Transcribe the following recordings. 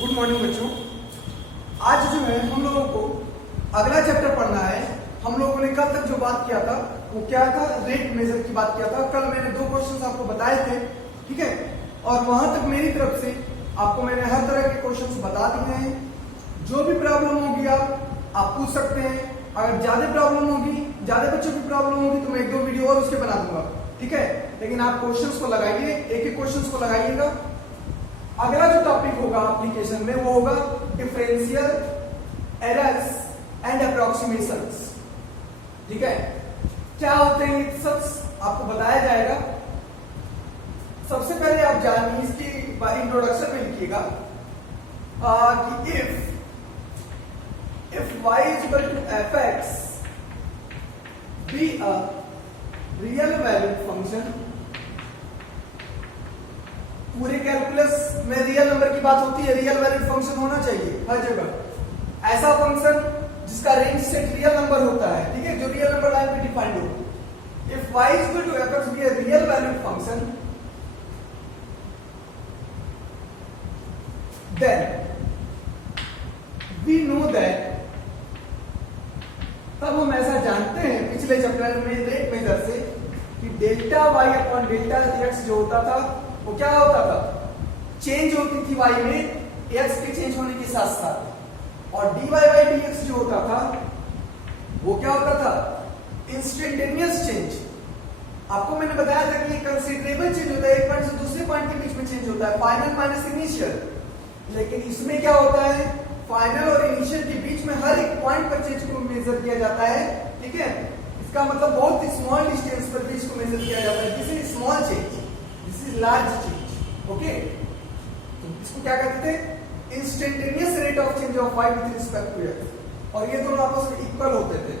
Good morning बच्चों। आज जो है हम लोगों को अगला चैप्टर पढ़ना है। हम लोगों ने कल तक जो बात किया था वो क्या था, रेट मेजर की बात किया था। कल मैंने 2 क्वेश्चंस आपको बताए थे, ठीक है, और वहां तक मेरी तरफ से आपको मैंने हर तरह के क्वेश्चंस बता दिए हैं। जो भी प्रॉब्लम होगी आप पूछ सकते हैं। अगर ज्यादा प्रॉब्लम होगी, ज्यादा बच्चों की प्रॉब्लम होगी तो मैं 1-2 वीडियो और उसके बना दूंगा, ठीक है। लेकिन आप क्वेश्चंस को लगाइए, एक एक क्वेश्चंस को लगाइएगा। अगला जो टॉपिक होगा एप्लीकेशन में वो होगा डिफरेंशियल एरर्स एंड अप्रोक्सीमेशंस, ठीक है। क्या होते हैं ये सब आपको बताया जाएगा। सबसे पहले आप जानिए, इसकी इंट्रोडक्शन में लिखिएगा कि if y is equal to fx be a real valued function। पूरे कैलकुलस में रियल नंबर की बात होती है, रियल वैल्यूड फंक्शन होना चाहिए हर जगह। ऐसा फंक्शन जिसका रेंज सेट रियल नंबर होता है, ठीक है, जो रियल नंबर लाइन पे डिफाइंड हो। If y is equal to fx be a real valued function then we know that, तब हम ऐसा जानते हैं पिछले चैप्टर में रेट मेजर से कि delta y upon delta x जो होता था वो क्या होता था, चेंज होती थी y में x के चेंज होने के साथ साथ। और dy बाई dx जो होता था वो क्या होता था, इंस्टेंटेनियस चेंज। आपको मैंने बताया था कि कंसीडरेबल चेंज होता है, एक पॉइंट से दूसरे पॉइंट के बीच में चेंज होता है, फाइनल माइनस इनिशियल। लेकिन इसमें क्या होता है, फाइनल और इनिशियल के बीच में हर एक पॉइंट पर चेंज को मेजर किया जाता है, ठीक है। इसका मतलब बहुत स्मॉल डिस्टेंस पर भी इसको मेजर किया जाता है। This is small change, this is large change, okay. तो इसको क्या कहते थे, instantaneous rate of change of y with respect to x। और ये दोनों आपस में इक्वल होते थे।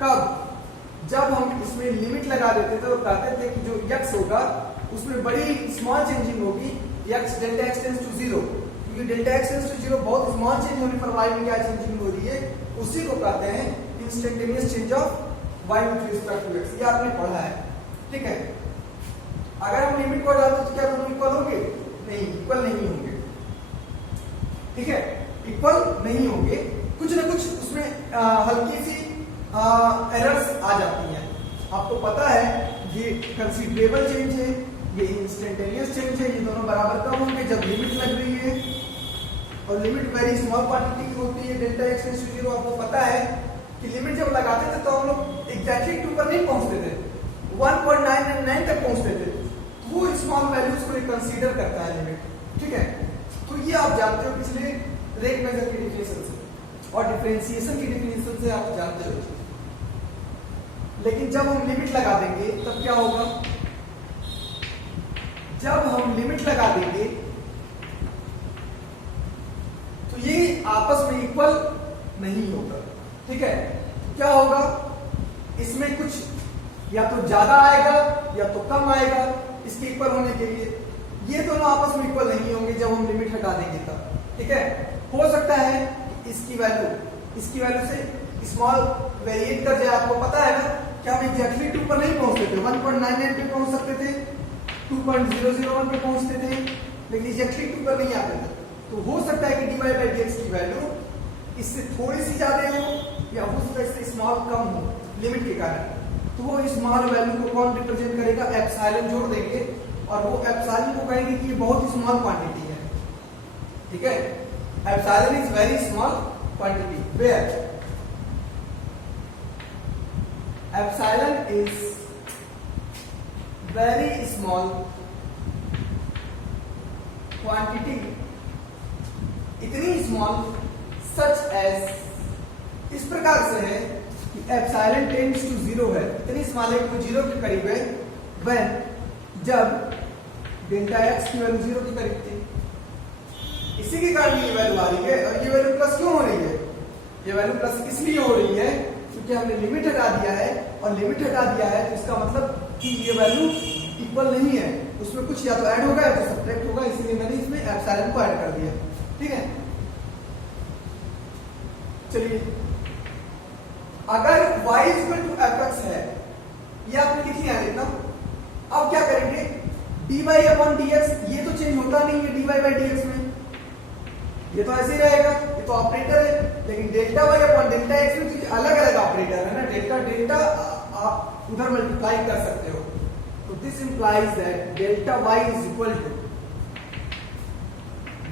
कब, जब हम इसमें लिमिट लगा देते थे और कहते थे कि जो x होगा उसमें बड़ी स्मॉल चेंजिंग होगी, x delta x tends to 0, क्योंकि डेल्टा x टेंड्स टू 0 बहुत स्मॉल चेंज होने पर y में क्या चेंजिंग हो रही है, उसी को कहते हैं instantaneous change of y with respect to x। ये आपने पढ़ा है, ठीक है। अगर हम लिमिट को डालते तो क्या दोनों इक्वल होंगे? नहीं, इक्वल नहीं होंगे, ठीक है, इक्वल नहीं होंगे। कुछ ना कुछ उसमें हल्की सी एरर्स आ जाती हैं। आपको पता है ये कंसीडरेबल चेंज है, ये इंस्टेंटेनियस चेंज है, ये दोनों बराबर कब होंगे, जब लिमिट लग रही है। और लिमिट वेरी स्मॉल क्वांटिटी की होती है, डेल्टा x टेंड्स टू 0। आपको पता है कि लिमिट जब लगाते थे तो हम लोग एग्जैक्टली 2 पर नहीं पहुंचते थे, 1.999 तक पहुंचते थे। वो स्मॉल वैल्यूज को कंसीडर करता है लिमिट, ठीक है। तो ये आप जानते हो पिछले रेट मेजर की डेफिनेशन से और डिफरेंशिएशन की डेफिनेशन से आप जानते हो। लेकिन जब हम लिमिट लगा देंगे तब क्या होगा, जब हम लिमिट लगा देंगे तो ये आपस में इक्वल नहीं होगा, ठीक है। क्या होगा, इसमें कुछ या तो ज्यादा आएगा या तो कम आएगा इसके इक्वल होने के लिए। ये दोनों आपस में इक्वल नहीं होंगे जब हम लिमिट हटा देंगे तब, ठीक है। हो सकता है इसकी वैल्यू से स्मॉल वेरिएट कर जाए। आपको पता है ना कि हम एग्जैक्टली 2 पर नहीं पहुंचते थे, 1.99 पे पहुंच सकते थे, 2.001 पे पहुंचते थे, लेकिन एग्जैक्टली 2 पर नहीं आते थे। तो हो सकता है कि dy बाई dx की वैल्यू इससे थोड़ी सी ज्यादा हो या हो सकता है इससे स्मॉल कम हो लिमिट के कारण। तो वो स्मॉल वैल्यू को कौन रिप्रेजेंट करेगा, एप्सिलॉन जोड़ देंगे और वो एप्सिलॉन को कहेंगे कि ये बहुत स्मॉल क्वांटिटी है, ठीक है। Epsilon is very small quantity, where epsilon is very small quantity, इतनी स्मॉल सच एज, इस प्रकार से है कि एप्सिलॉन टेंड्स टू 0 है, इतनी स्मॉल है कि वो 0 के करीब है, व्हेन जब डेल्टा x की वैल्यू 0 के करीब थी। इसी के कारण ये वैल्यू आ रही है। और ये वैल्यू प्लस क्यों हो रही है, ये वैल्यू प्लस इसलिए हो रही है क्योंकि हमने लिमिट हटा दिया है, और लिमिट हटा दिया है तो इसका मतलब कि ये वैल्यू इक्वल नहीं है, उसमें कुछ या तो ऐड होगा या तो सब्ट्रैक्ट होगा, इसलिए मैंने इसमें एप्सिलॉन को ऐड कर दिया, ठीक है। चलिए, अगर y इक्वल टू fx है, ये आपने लिख लिया है ना। अब क्या करेंगे, dy अपॉन dx, ये तो चेंज होता नहीं है dy बाई dx में, ये तो ऐसे ही रहेगा, ये तो ऑपरेटर है, लेकिन delta y upon delta x में तो अलग अलग ऑपरेटर है ना, डेल्टा डेल्टा आप उधर मल्टीप्लाई कर सकते हो। तो this implies that delta y is equal to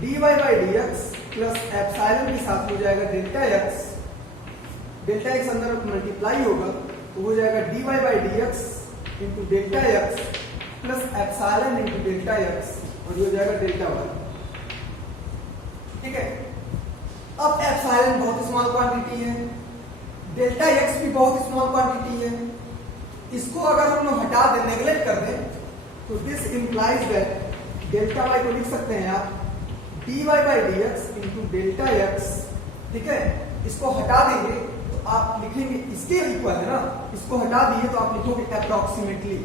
dy by dx plus epsilon के साथ हो जाएगा डेल्टा x अंदर मल्टीप्लाई होगा तो हो जाएगा dy by dx into delta x plus epsilon into delta x और ये हो जाएगा डेल्टा y। ठीक है, अब एप्सिलॉन बहुत स्मॉल क्वांटिटी है, डेल्टा x भी बहुत स्मॉल क्वांटिटी है, इसको अगर हम लोग हटा दें, नेगलेक्ट कर दें, तो this implies that delta y को लिख सकते हैं आप dy by dx into delta x। ठीक है, इसको हटा देंगे तो आप लिखेंगे इसके इक्वल है ना, इसको हटा दिए तो आप लिखोगे अप्रोक्सीमेटली।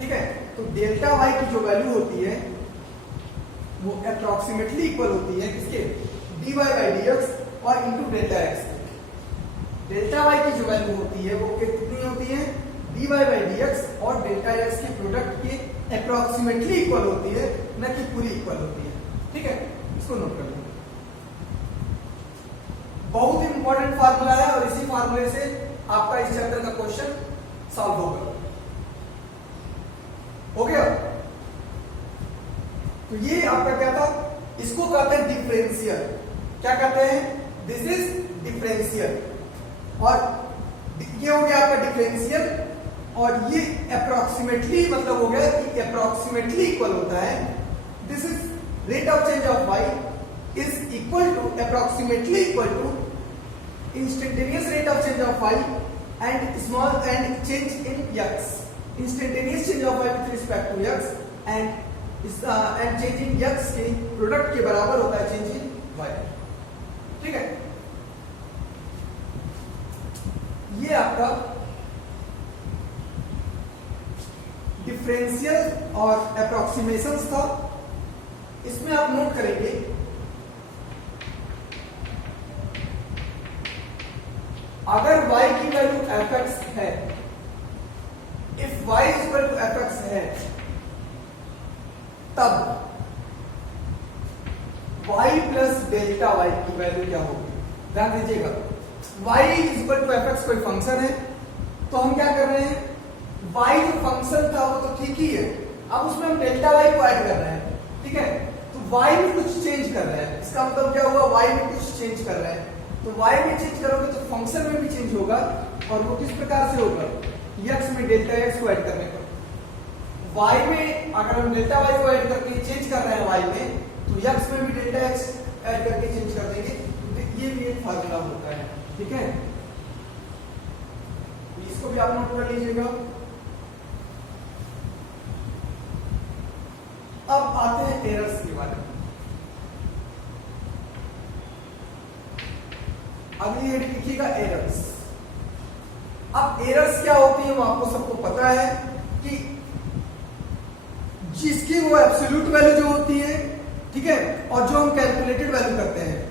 ठीक है, तो डेल्टा y की जो वैल्यू होती है वो अप्रोक्सीमेटली इक्वल होती है किसके, dy बाई dx और into delta x। Delta y की जो वैल्यू होती है वो कितनी होती है, dy बाई dx और डेल्टा x के प्रोडक्ट के अप्रोक्सीमेटली इक्वल होती है, न कि पूरी इक्वल होती है। ठीक है, इसको नोट कर लो, बहुत इंपॉर्टेंट फार्मूला है और इसी फार्मूले से आपका इस चैप्टर का क्वेश्चन सॉल्व होगा। हो गया, तो ये आपका क्या था, इसको कहते हैं डिफरेंशियल। क्या कहते हैं, दिस इज डिफरेंशियल, और ये हो गया आपका डिफरेंशियल, और ये अप्रोक्सीमेटली मतलब हो गया कि अप्रोक्सीमेटली इक्वल होता है। This is rate of change of y is equal to approximately equal to instantaneous rate of change of y and small and change in x, instantaneous change of y with respect to x and change in x के product के बराबर होता है change in y। ठीक है, ये आपका differential और अप्रोक्सीमेशंस था। इसमें आप नोट करेंगे अगर y की वैल्यू fx है, if y is equal to fx है, तब y प्लस डेल्टा y की वैल्यू क्या होगी। ध्यान दीजिएगा, y is equal to fx कोई फंक्शन है, तो हम क्या कर रहे हैं, y जो फंक्शन था वो तो ठीक ही है, अब उसमें हम डेल्टा y को ऐड कर रहे हैं। ठीक है, तो y में कुछ चेंज कर रहे हैं, इसका मतलब क्या हुआ, y में कुछ चेंज कर रहे हैं, तो y में चेंज करोगे तो फंक्शन में भी चेंज होगा, और वो किस प्रकार से होगा, x में डेल्टा x को ऐड करने पर। y में अगर हम डेल्टा y को ऐड करके चेंज कर रहे हैं y में, तो x में भी डेल्टा x ऐड करके चेंज कर देंगे, तो ये भी एक फार्मूला होता है। ठीक है, इसको भी आप नोट कर लीजिएगा। अब आते हैं एरर्स के बारे में। अगली हेड लिखिएगा एरर्स। अब एरर्स क्या होती है वो आपको सबको पता है कि जिसकी वो एब्सोल्यूट वैल्यू जो होती है, ठीक है, और जो हम कैलकुलेटेड वैल्यू करते हैं,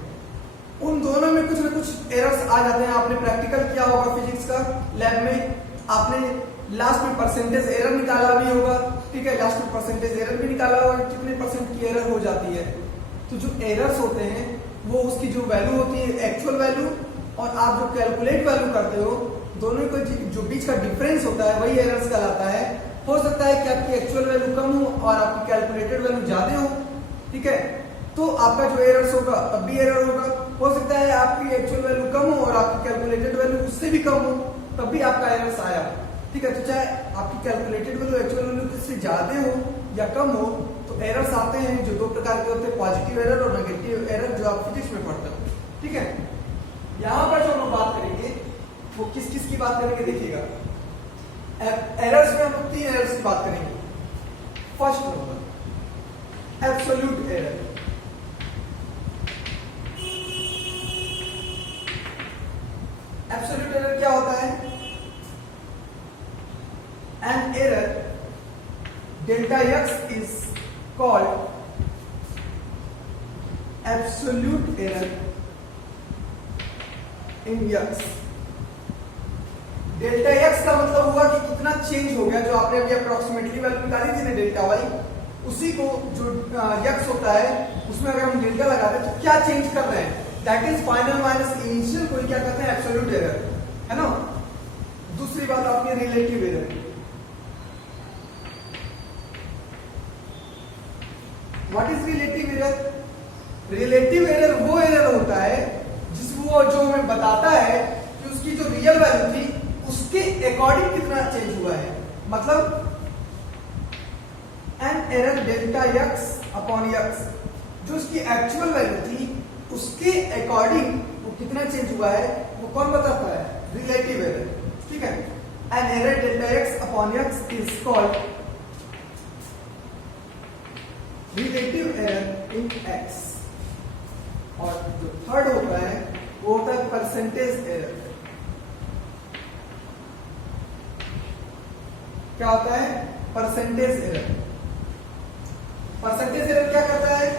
उन दोनों में कुछ ना कुछ एरर्स आ जाते हैं। आपने प्रैक्टिकल किया होगा फिजिक्स का लैब में, आपने लास्ट में परसेंटेज एरर निकाला भी होगा। ठीक है, लास्ट में परसेंटेज एरर भी निकाला होगा, कितने परसेंट की एरर हो जाती है। तो जो एरर्स होते हैं वो उसकी जो वैल्यू होती है एक्चुअल वैल्यू, और आप जो कैलकुलेट वैल्यू करते हो, दोनों का जो बीच का डिफरेंस होता है वही एरर्स कहलाता है। हो सकता है कि आपकी एक्चुअल वैल्यू कम हो और आपकी कैलकुलेटेड वैल्यू ज्यादा हो। ठीक है, तो आपका जो एरर्स होगा तब भी एरर होगा। हो सकता है आपकी एक्चुअल वैल्यू कम हो और आपकी कैलकुलेटेड वैल्यू उससे भी कम हो, तब भी आपका एरर्स आया। ठीक है, तो चाहे आपकी कैलकुलेटेड वैल्यू एक्चुअल वैल्यू से ज्यादा हो या कम हो, तो एरर्स आते हैं जो दो प्रकार के होते हैं, पॉजिटिव एरर और नेगेटिव एरर, जो आप फिजिक्स में पढ़ते हो। ठीक है, यहाँ पर जो हम बात करेंगे वो किस किस की बात करेंगे देखिएगा। एरर्स में हम 3 एरर्स की बात करेंगे। First number absolute error. Absolute error क्या होता है? An error delta x is called absolute error in x। Delta x का मतलब हुआ कि कितना चेंज हो गया, जो आपने अभी अप्रोक्सीमेटली वैल्यू निकाली थी ना डेल्टा y, उसी को जो x होता है उसमें अगर हम डेल्टा लगाते हैं तो क्या चेंज कर रहे हैं, that is final minus initial को क्या कहते हैं, एब्सोल्यूट एरर, है ना। दूसरी बात आपकी relative error. What is relative error? Relative error वो एरर होता है वो जो हमें बताता है कि उसकी जो रियल वैल्यू थी उसके अकॉर्डिंग कितना चेंज हुआ है। मतलब an error delta x upon x, जो उसकी एक्चुअल वैल्यू थी उसके अकॉर्डिंग वो कितना चेंज हुआ है, वो कौन बताता है, रिलेटिव एरर, ठीक है। An error delta x upon x is called relative error in x। और जो थर्ड होता है वो होता है परसेंटेज एरर। क्या होता है, परसेंटेज एरर। परसेंटेज एरर क्या करता है,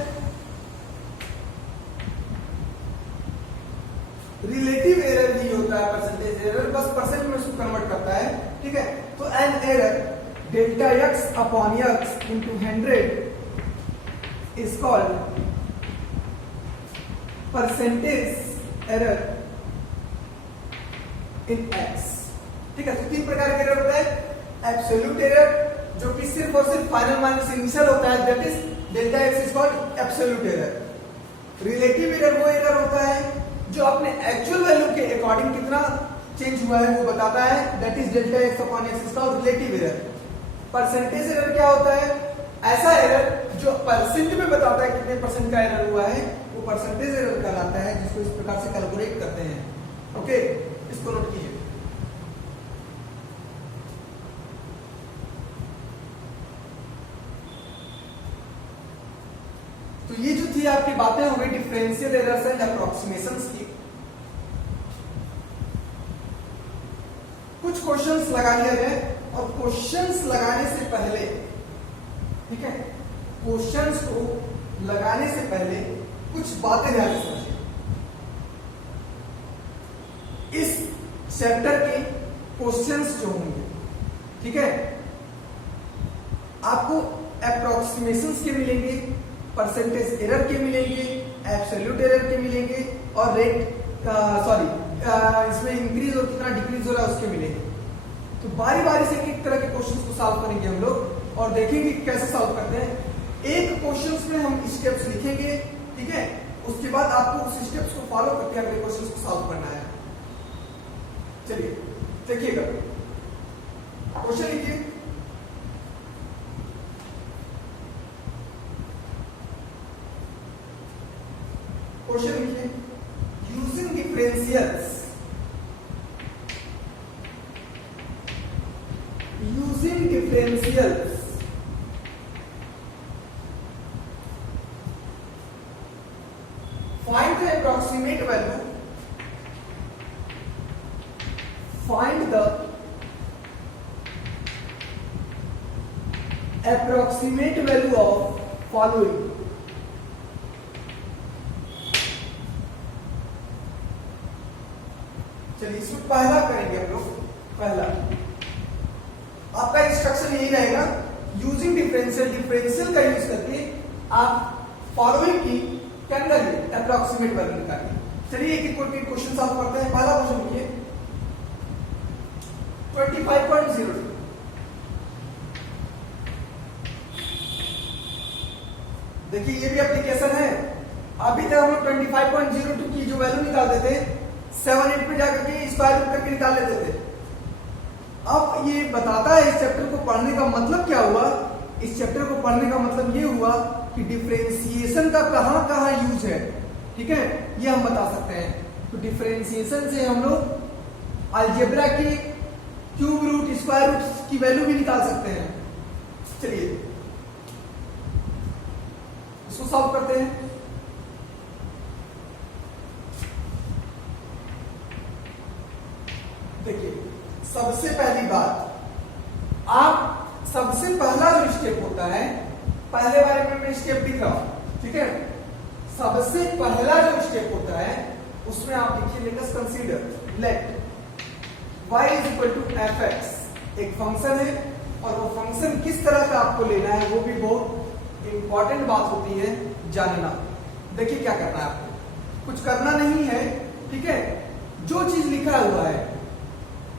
रिलेटिव एरर ही होता है परसेंटेज एरर, बस परसेंट में उसको कन्वर्ट करता है, ठीक है। तो an error delta x upon x into 100 is called percentage error in x, ठीक है। तो तीन प्रकार के एरर होता है, एब्सोल्यूट एरर जो कि सिर्फ और सिर्फ फाइनल माइनस इनिशियल होता है, that is delta x is called absolute error. Relative error वो एरर होता है जो अपने एक्चुअल वैल्यू के अकॉर्डिंग कितना चेंज हुआ है वो बताता है, that is delta x upon x is called relative error. Percentage error क्या होता है, ऐसा एरर जो परसेंट में बताता है कितने परसेंट का एरर हुआ है, वो परसेंटेज एरर कहलाता है, जिसको इस प्रकार से कैलकुलेट करते हैं। ओके, इसको नोट कीजिए। तो ये जो थी आपकी बातें हो गई डिफरेंशियल एरर्स एंड अप्रोक्सीमेशंस की। कुछ क्वेश्चंस लगा लिया जाए, और क्वेश्चंस लगाने से पहले, ठीक है, क्वेश्चंस को लगाने से पहले कुछ बातें ध्यान से समझिए। इस चैप्टर के क्वेश्चंस जो होंगे, ठीक है, आपको अप्रोक्सीमेशंस के मिलेंगे, परसेंटेज एरर के मिलेंगे, एब्सोल्यूट एरर के मिलेंगे, और रेट इसमें इंक्रीज और कितना डिक्रीज हो रहा है उसके मिलेंगे। तो बारी बारी से एक तरह के क्वेश्चंस को सॉल्व करेंगे हम लोग, और देखेंगे कैसे सॉल्व करते हैं। एक क्वेश्चंस में हम स्टेप्स लिखेंगे, ठीक है, उसके बाद आपको उस स्टेप्स को फॉलो करके अगले क्वेश्चंस को सॉल्व करना है। चलिए देखिएगा, क्वेश्चन लिखिए। क्वेश्चन लिखिए, using differentials, using differentials find the approximate value, find the approximate value of following। चलिए इसमें पहला करेंगे हम लोग। पहला आपका इंस्ट्रक्शन यही रहेगा, यूजिंग डिफरेंशियल, डिफरेंशियल का यूज करके आप फॉलोइंग की क्या करिए, अप्रोक्सीमेट वैल्यू निकालिए। चलिए एक एक क्वेश्चन सॉल्व करते हैं। पहला क्वेश्चन लिखिए 25.02। देखिए ये भी एप्लीकेशन है। अभी तक हम लोग 25.02 की जो वैल्यू निकालते थे 7-8 पे जाकर के स्क्वायर रूट करके निकाल लेते थे। अब ये बताता है इस चैप्टर को पढ़ने का मतलब क्या हुआ। इस चैप्टर को पढ़ने का मतलब ये हुआ कि डिफरेंशिएशन का कहां कहां यूज है, ठीक है, ये हम बता सकते हैं। तो डिफरेंशिएशन से हम लोग अलजेब्रा की क्यूब रूट, स्क्वायर रूट की वैल्यू भी निकाल सकते हैं। चलिए इसको सॉल्व करते हैं। देखिए सबसे पहली बात, आप सबसे पहला जो स्टेप होता है, पहले वाले में मैं स्टेप लिख रहा हूं, ठीक है। सबसे पहला जो स्टेप होता है उसमें आप लिखिए, let us consider let y is equal to f x. एक फंक्शन है और वो फंक्शन किस तरह का आपको लेना है वो भी बहुत इंपॉर्टेंट बात होती है जानना। देखिए क्या करना है आपको, कुछ करना नहीं है, ठीक है। जो चीज लिखा हुआ है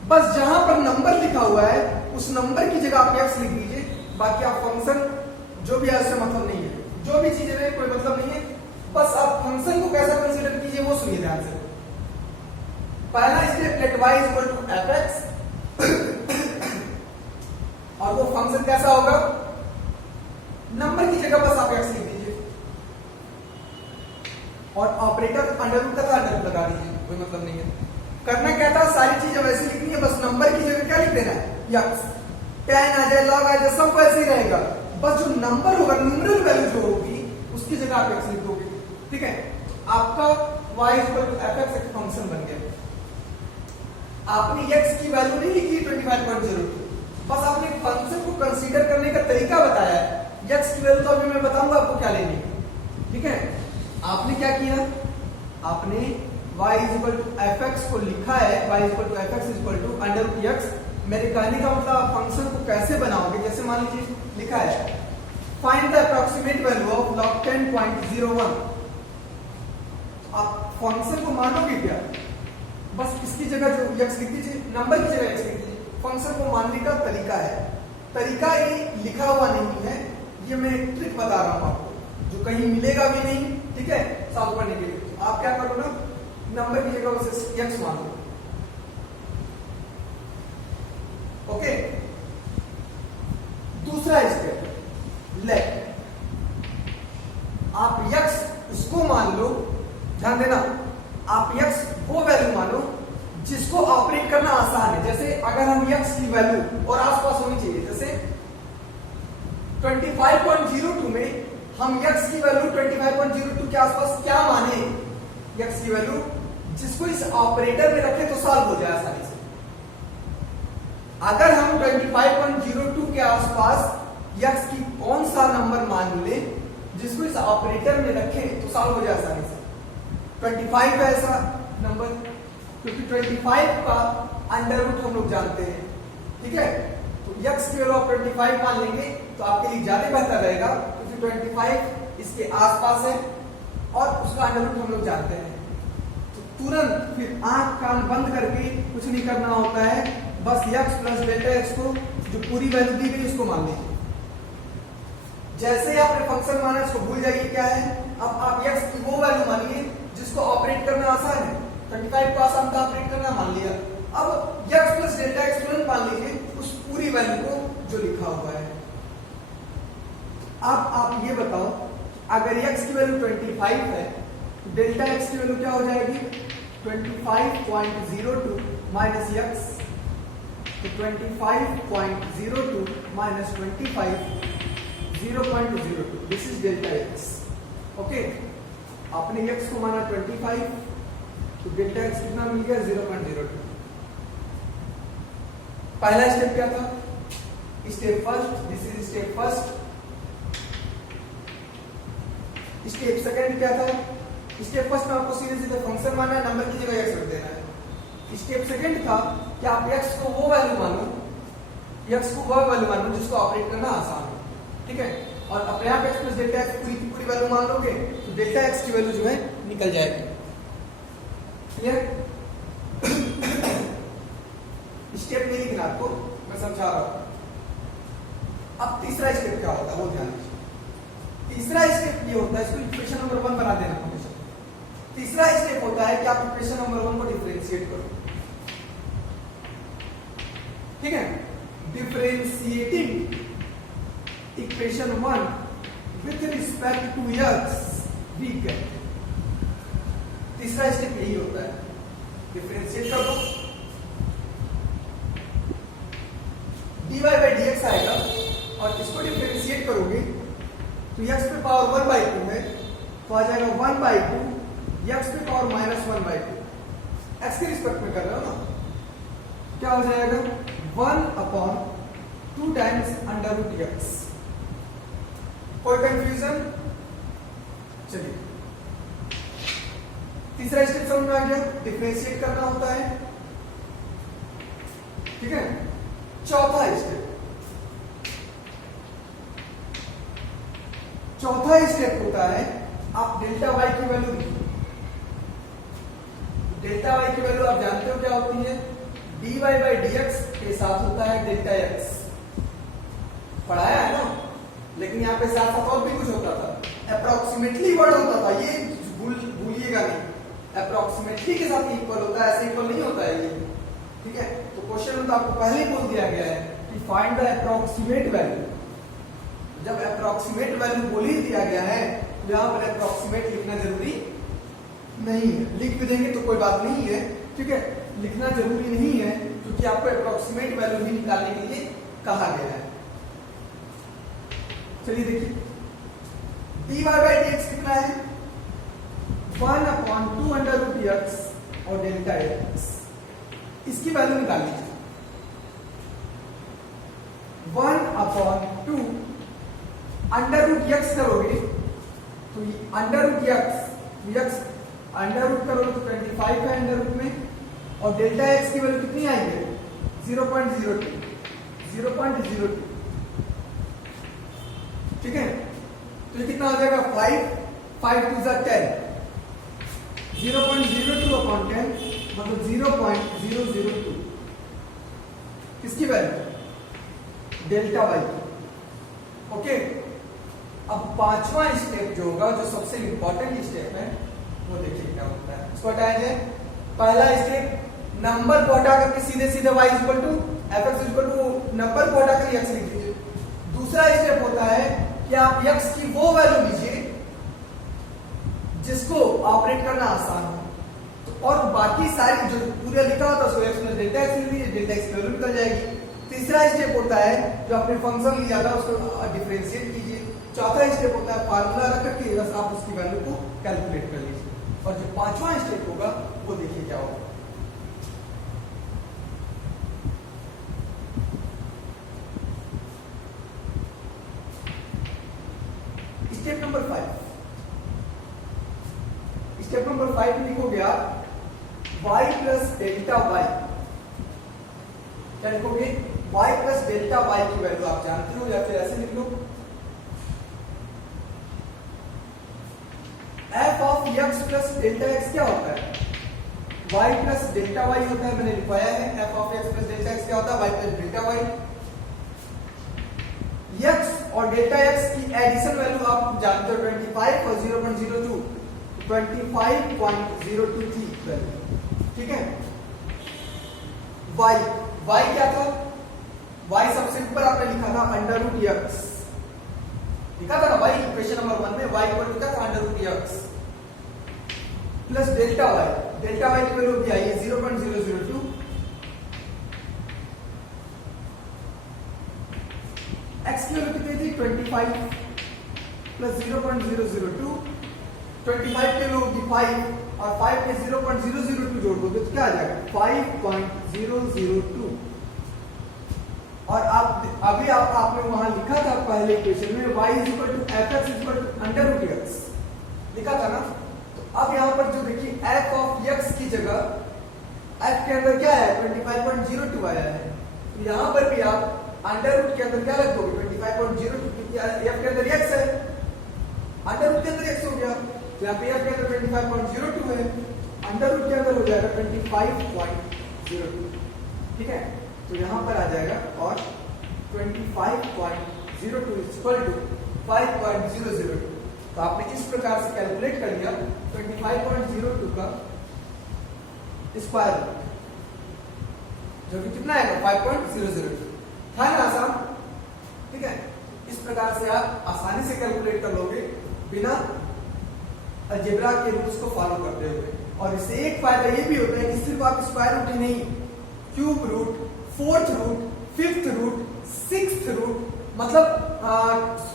बस जहां पर नंबर लिखा हुआ है उस नंबर की जगह आप x लिख दीजिए, बाकी आप फंक्शन जो भी है उससे मतलब नहीं है, जो भी चीजें हैं कोई मतलब नहीं है, बस आप फंक्शन को कैसा कंसीडर कीजिए वो सुनिए ध्यान से। पहला step let y equal to fx और वो फंक्शन कैसा होगा, नंबर की जगह बस आप x लिख दीजिए और ऑपरेटर अंडर रूट का था अंडर लगा दीजिए, कोई मतलब नहीं है। करना क्या था, सारी चीजें वैसे लिखनी है, बस नंबर की जगह क्या लिख देना है x, tan आ जाए log आ जाए सब वैसे ही रहेगा, बस जो नंबर होगा न्यूमरल वैल्यू जो होगी उसकी जगह आप x लिख दोगे, ठीक है। आपका y इक्वल टू fx एक फंक्शन बन गया। आपने x की वैल्यू नहीं लिखी 25.02, बस आपने फंक्शन को कंसीडर करने का तरीका बताया है। x की वैल्यू तो अभी मैं बताऊंगा आपको क्या लेनी है, ठीक है। आपने क्या किया, आपने y इक्वल टू fx को लिखा है, y equal to fx equal to under root x। मेरे कहने का मतलब आप फंक्शन को कैसे बनाओगे, जैसे मान लीजिए लिखा है find the approximate value of log 10.01। आप फंक्शन को मानोगे क्या, बस इसकी जगह जो x लिख दीजिए, नंबर की जगह x लिख दीजिए। फंक्शन को मानने का तरीका है, तरीका ये लिखा हुआ नहीं है, ये मैं एक ट्रिक बता रहा हूं आपको जो कहीं मिलेगा भी नहीं, ठीक है, सॉल्व करने के लिए। आप क्या करो ना, नंबर की जगह उसे x मान लो, ओके। दूसरा स्टेप लेट आप x उसको मान लो, ध्यान देना, आप x वो वैल्यू मानो जिसको ऑपरेट करना आसान है। जैसे अगर हम x की वैल्यू और आसपास होनी चाहिए, जैसे 25.02 में हम x की वैल्यू 25.02 के आसपास क्या माने, x की वैल्यू जिसको इस ऑपरेटर में रखें तो सॉल्व हो जाए आसानी से। अगर हम 25.02 के आसपास x की कौन सा नंबर मान ले जिसको इस ऑपरेटर में रखें तो सॉल्व हो जाए आसानी से। 25 है ऐसा नंबर, क्योंकि 25 का अंडर रूट हम लोग जानते हैं, ठीक है। तो x की वैल्यू आप 25 मान लेंगे तो आपके लिए ज्यादा बेहतर रहेगा, क्योंकि 25 इसके आसपास है और उसका अंडर रूट हम लोग जानते हैं। तो तुरंत फिर आंख कान बंद करके कुछ नहीं करना होता है, बस x प्लस डेल्टा x को जो पूरी वैल्यू दी गई उसको मान लीजिए। जैसे ही आपने फंक्शन माना इसको भूल जाइए क्या है, अब आप x की वो वैल्यू मानिए जिसको ऑपरेट करना आसान है। 25 को आसान था ऑपरेट करना, मान लिया। अब x प्लस डेल्टा x तुरंत मान लीजिए उस पूरी वैल्यू को जो लिखा हुआ है। अब आप ये बताओ, अगर x की वैल्यू 25 है तो डेल्टा x की वैल्यू क्या हो जाएगी, 25.02 माइनस x, तो 25.02 minus 25 0.02, this is delta x, okay. आपने x को माना 25 तो डेल्टा x कितना मिल गया, 0.02। पहला स्टेप क्या था, step first, this is step first. Step second क्या था, स्टेप फर्स्ट में आपको सीधे सीधे फंक्शन माना है, नंबर की जगह x रख देना है। स्टेप सेकंड था कि आप x को वो वैल्यू मानो, x को वो वैल्यू मानो जिसको ऑपरेट करना आसान हो, ठीक है। और अपने आप x प्लस डेल्टा x पूरी की पूरी वैल्यू मान लोगे तो डेल्टा x की वैल्यू जो है निकल जाएगी, क्लियर। स्टेप नहीं लिखना आपको, मैं समझा रहा हूं। अब तीसरा स्टेप क्या होता है वो ध्यान दीजिए। तीसरा स्टेप ये होता है, इसको इक्वेशन नंबर 1 बना देना हमेशा। तीसरा स्टेप होता है कि आप इक्वेशन नंबर 1 को डिफरेंशिएट करो, ठीक है। Differentiating equation 1 with respect to x we get, तीसरा स्टेप यही होता है, डिफरेंशिएट कर दो, dy बाई dx आएगा और इसको डिफरेंशिएट करोगे तो x पे पावर 1/2 है तो आ जाएगा 1/2 x पे पावर माइनस 1/2, x के रिस्पेक्ट में कर रहे हो ना, क्या हो जाएगा 1/2 टाइम्स अंडर रूट x। कोई कंफ्यूजन, चलिए तीसरा स्टेप समझ में आ गया, डिफरेंशिएट करना होता है, ठीक है। चौथा स्टेप चौथा स्टेप होता है आप डेल्टा वाई की वैल्यू लिखिए। डेल्टा वाई की वैल्यू आप जानते हो क्या होती है, dy बाई dx के साथ होता है डेल्टा x। पढ़ाया है ना, लेकिन यहाँ पे साथ साथ और भी कुछ होता था, अप्रोक्सीमेटली वर्ड होता था, ये भूलिएगा नहीं, अप्रोक्सीमेटली के साथ इक्वल होता है, ऐसे इक्वल नहीं होता है ये, ठीक है। तो क्वेश्चन में तो आपको पहले ही बोल दिया गया है कि फाइंड द अप्रोक्सीमेट वैल्यू। जब अप्रोक्सीमेट वैल्यू बोल ही दिया गया है तो यहाँ पर अप्रोक्सीमेट लिखना जरूरी नहीं है, लिख भी देंगे तो कोई बात नहीं है, ठीक है, लिखना जरूरी नहीं है क्योंकि आपको अप्रोक्सीमेट वैल्यू ही निकालने के लिए कहा गया है। चलिए देखिए, dy बाई dx कितना है, 1/2 अंडर रूट x और डेल्टा x, इसकी वैल्यू निकाल लीजिए। 1/2 अंडर रूट x करोगे तो under root x under root करोगे तो 25 है अंडर रूट में, और डेल्टा x की वैल्यू कितनी आएगी, 0.02, ठीक है। तो ये कितना हो जाएगा, 5 2 10, 0.02 अपॉन 10 मतलब 0.002, किसकी वैल्यू, डेल्टा वाई। ओके, अब पांचवा स्टेप जो होगा, जो सबसे इंपॉर्टेंट स्टेप है, वो देखिए क्या होता है। इसको हटाया जाए। पहला स्टेप, नंबर को हटा करके सीधे सीधे y equal to f x equal to number को हटा कर x लिख दीजिए। दूसरा स्टेप होता है कि आप x की वो वैल्यू लीजिए जिसको ऑपरेट करना आसान हो, तो और बाकी सारी जो पूरा लिखा होता है उसको x में डेल्टा x लिख दीजिए, डेल्टा x की वैल्यू निकल जाएगी। तीसरा स्टेप होता है जो आपने फंक्शन लिया था उसको डिफरेंशिएट कीजिए। चौथा स्टेप होता है फार्मूला रख करके बस आप उसकी वैल्यू को कैलकुलेट कर लीजिए। और जो पांचवा स्टेप होगा वो देखिए क्या होगा। स्टेप नंबर 5, स्टेप नंबर 5 लिखोगे आप y प्लस डेल्टा y, क्या लिखोगे, y प्लस डेल्टा y की वैल्यू आप जानते हो, या फिर ऐसे लिख लो, f of x plus delta x क्या होता है, y प्लस डेल्टा y होता है, मैंने लिखवाया है। f of x plus delta x क्या होता है, y plus delta y। x और डेल्टा x की एडिशन वैल्यू आप जानते हो 25 और 0.02, 25.02 थी वैल्यू, ठीक है। y क्या था, y सबसे ऊपर आपने लिखा था अंडर रूट x, लिखा था ना y, इक्वेशन नंबर 1 में y इक्वल टू क्या था, under root x plus delta y, delta y की वैल्यू क्या है, 0.002, x की वैल्यू कितनी थी, 25 प्लस 0.002, 25 की वैल्यू होगी 5 और 5 के 0.002 जोड़ दोगे तो क्या आ जाएगा, 5.002। और आप अभी आपने वहां लिखा था पहले इक्वेशन में y is equal to f x is equal to under root x, लिखा था ना। तो अब यहाँ पर जो देखिए f ऑफ x की जगह f के अंदर क्या है, 25.02 आया है, तो यहाँ पर भी आप अंडर रूट के अंदर क्या रख दोगे, 25.02, क्योंकि f के अंदर x है, अंडर रूट के अंदर x हो गया, तो यहाँ पे f के अंदर 25.02 है, अंडर रूट के अंदर हो जाएगा 25.02, ठीक है। तो यहाँ पर आ जाएगा और 25.02 इक्वल टू 5.002, तो आपने इस प्रकार से कैलकुलेट कर लिया 25.02 का स्क्वायर रूट, जो कि कितना आएगा, 5.002, था ना आसान, ठीक है। इस प्रकार से आप आसानी से कैलकुलेट कर लोगे बिना अलजेब्रा के रूल्स को फॉलो करते हुए। और इससे एक फायदा ये भी होता है कि सिर्फ आप स्क्वायर रूट ही नहीं, cube root, fourth root, fifth root, sixth root, मतलब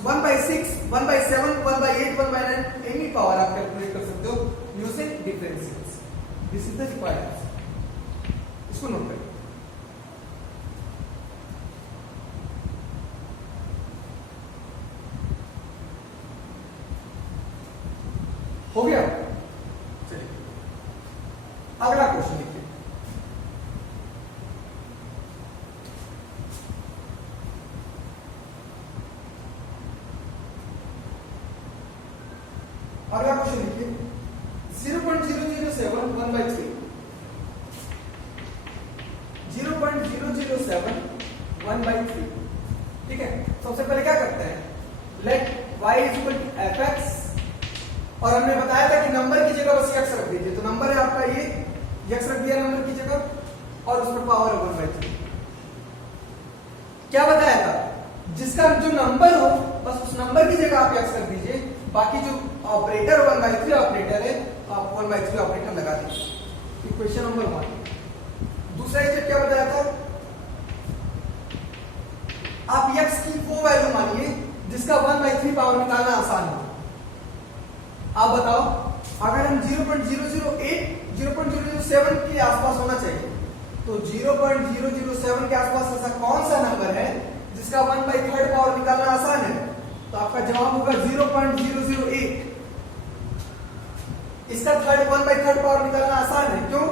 1/6, 1/7, 1/8, 1/9 एनी पावर आप कैलकुलेट कर सकते हो using differentials. This is the requirement, इसको नोट करें। हो गया, चलिए अगला क्वेश्चन लिखिए। अगला क्वेश्चन लिखिए 0.007 1/3 0.007 1/3। ठीक है, सबसे पहले क्या करते हैं, let y is equal to fx, और हमने बताया था कि नंबर की जगह बस x रख दीजिए, तो नंबर है आपका ये x रख दिया नंबर की जगह और उस पर पावर है 1/3। क्या बताया था, जिसका जो नंबर हो बस उस नंबर की जगह आप x रख दीजिए, बाकी जो ऑपरेटर 1/3 ऑपरेटर है आप 1/3 ऑपरेटर लगा दीजिए। Equation number 1। दूसरा स्टेप क्या बताया था, आप x की वो वैल्यू मानिए जिसका 1/3 पावर निकालना आसान हो। आप बताओ, अगर हम 0.008 0.007 के आसपास होना चाहिए, तो 0.007 के आसपास ऐसा कौन सा नंबर है जिसका 1/3 पावर निकालना आसान है, तो आपका जवाब होगा 0.008। इसका 1/3 पावर निकालना आसान है, क्यों,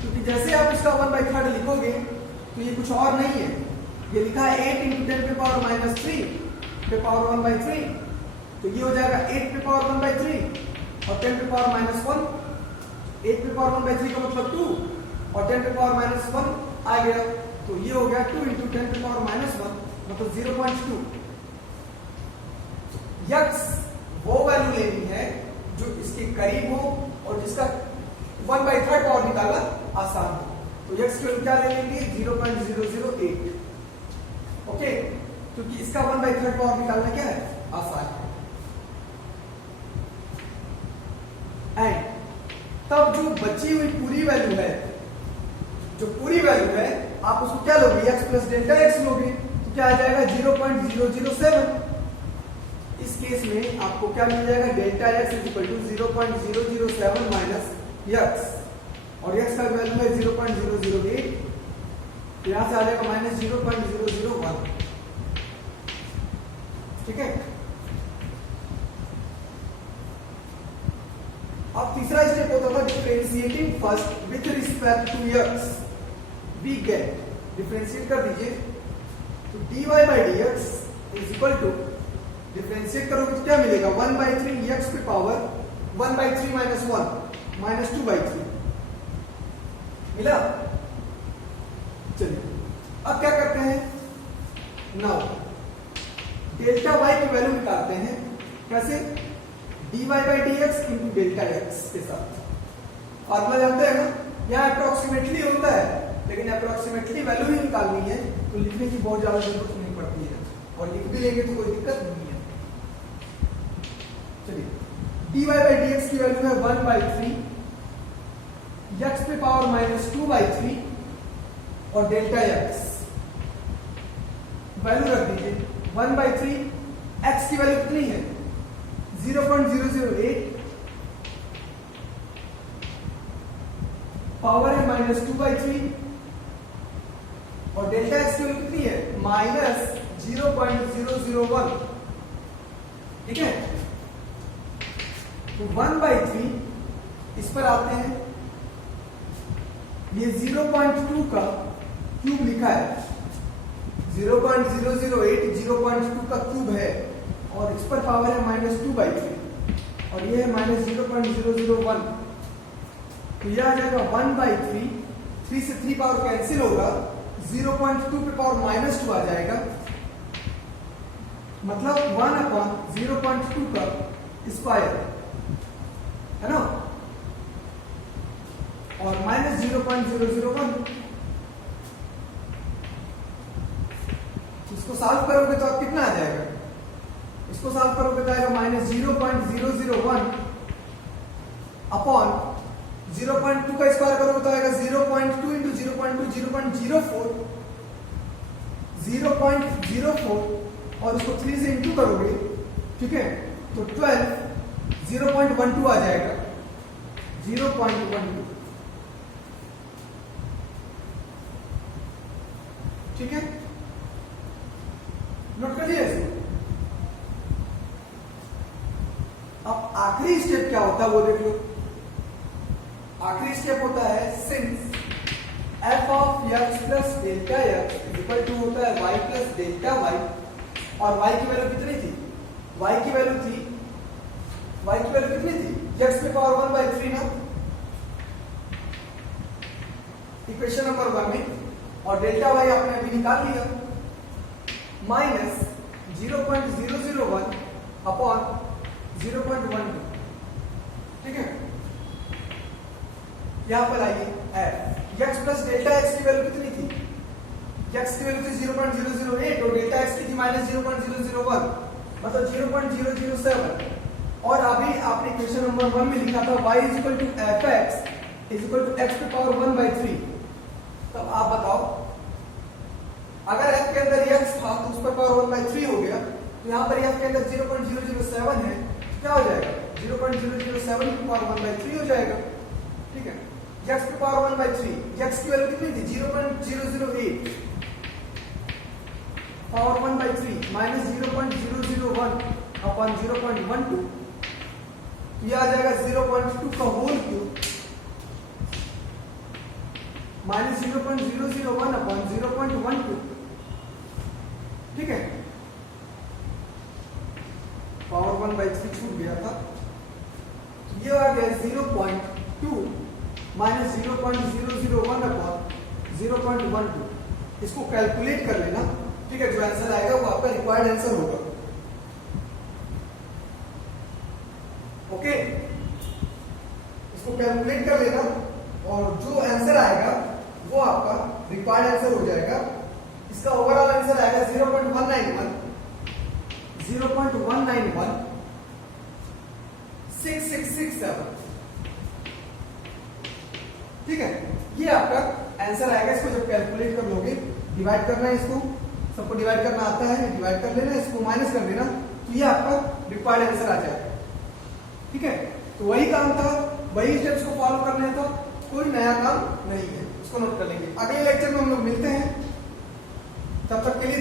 क्योंकि जैसे आप इसका 1/3 लिखोगे तो ये कुछ और नहीं है, ये लिखा है 8 × 10 पे पावर -3 पे पावर 1/3, तो ये हो जाएगा 8 पे पावर 1/3 और 10 पे पावर -1। 8 पे पावर 1/3 का मतलब 2 और 10 पे पावर -1 आ गया, तो ये हो गया 2 × 10 पे पावर -1 मतलब 0.2। x वो वैल्यू लेनी है जो इसके करीब हो और जिसका 1/3 पावर निकालना आसान हो, तो x की वैल्यू क्या ले लेंगे 0.008। ओके, क्योंकि इसका 1/3 पावर निकालना क्या है, आसान है। एंड तब जो बची हुई पूरी वैल्यू है, जो पूरी वैल्यू है आप उसको क्या लोगे, x प्लस डेल्टा x लोगे, तो क्या आ जाएगा 0.007। इस केस में आपको क्या मिल जाएगा, delta x is equal to 0.007 minus x, और x का वैल्यू है 0.008, तो यहां से आ जाएगा -0.001। ठीक है, अब तीसरा स्टेप होता था differentiating first with respect to x। We get, differentiate कर दीजिए, तो dy by dx is equal to, differentiate करोगे तो क्या मिलेगा 1/3 x पे पावर 1/3 - 1 -2/3 मिला। चलिए अब क्या करते हैं, नाउ डेल्टा y की वैल्यू निकालते हैं, कैसे, dy by dx into delta x के साथ। फॉर्मूला जानते हैं ना, यहाँ अप्रोक्सीमेटली होता है, लेकिन अप्रोक्सीमेटली वैल्यू ही निकालनी है तो लिखने की बहुत ज्यादा जरूरत नहीं पड़ती है, और लिख भी लेंगे तो कोई दिक्कत नहीं है। चलिए dy बाई dx की वैल्यू है 1/3 x पे पावर -2/3 और डेल्टा x वैल्यू रख दीजिए 1/3, x की वैल्यू कितनी है 0.008, पावर है -2/3 और डेल्टा x की वैल्यू कितनी है -0.001। ठीक है, तो 1/3 इस पर आते हैं, ये 0.2 का क्यूब लिखा है, 0.008 0.2 का क्यूब है और इस पर पावर है -2/3 और ये है -0.001, तो यह आ जाएगा 1/3, 3 से 3 पावर कैंसिल होगा, 0.2 पे पावर -2 आ जाएगा, मतलब 1/0.2 का स्क्वायर है ना, और -0.001। इसको सॉल्व करोगे तो आप कितना आ जाएगा, इसको सॉल्व करोगे तो आएगा -0.001 अपॉन 0.2 का स्क्वायर करोगे तो आएगा 0.2 इंटू 0.2 0.04 0.04 और उसको 3 से इंटू करोगे, ठीक है, तो 12 0.12 आ जाएगा, 0.12। ठीक है, नोट कर लिया इसको। अब आखिरी स्टेप क्या होता है वो देख लो। आखिरी स्टेप होता है since f of x plus delta x equal to होता है y प्लस डेल्टा y, और y की वैल्यू कितनी थी, y की वैल्यू थी y की वैल्यू कितनी थी, x पे पावर 1/3 ना, इक्वेशन नंबर 1 में, और डेल्टा y आपने अभी निकाल लिया, माइनस 0.001 अपॉन 0.12, ठीक है। यहां पर आइए x प्लस डेल्टा x की वैल्यू कितनी थी, x की वैल्यू थी 0.008 और डेल्टा x की थी माइनस 0.001, मतलब 0.007, और अभी आपने इक्वेशन नंबर 1 में लिखा था y equal to fx equal to x पे पावर 1/3। तब आप बताओ, अगर f के अंदर x था तो उस पर पावर 1/3 हो गया, तो यहाँ पर f के अंदर 0.007 है, क्या हो जाएगा, 0.007 की पावर 1/3 हो जाएगा, ठीक है। x की पावर 1/3, x की वैल्यू कितनी थी, 0.008 पावर 1/3 माइनस 0.001 अपॉन 0.12, ये आ जाएगा 0.2 का होल क्यूब माइनस 0.001 अपॉन 0.12, ठीक है। पावर 1/3 छूट गया था, ये आ गया 0.2 माइनस 0.001 अपॉन 0.12। इसको कैलकुलेट कर लेना, ठीक है, जो आंसर आएगा वो आपका रिक्वायर्ड आंसर होगा, ओके। इसको कैलकुलेट कर लेना और जो आंसर आएगा वो आपका रिक्वायर्ड आंसर हो जाएगा। इसका ओवरऑल आंसर आएगा 0.1916667, ठीक है। ये आपका आंसर आएगा। इसको जब कैलकुलेट कर लोगे, डिवाइड करना है, इसको सबको डिवाइड करना आता है, डिवाइड कर लेना, इसको माइनस कर देना, तो ये आपका रिक्वायर्ड आंसर आ जाएगा, ठीक है। तो वही काम था, वही स्टेप्स को फॉलो करना था, कोई नया काम नहीं है, इसको नोट कर लेंगे। अगले लेक्चर में हम लोग मिलते हैं, तब तक के लिए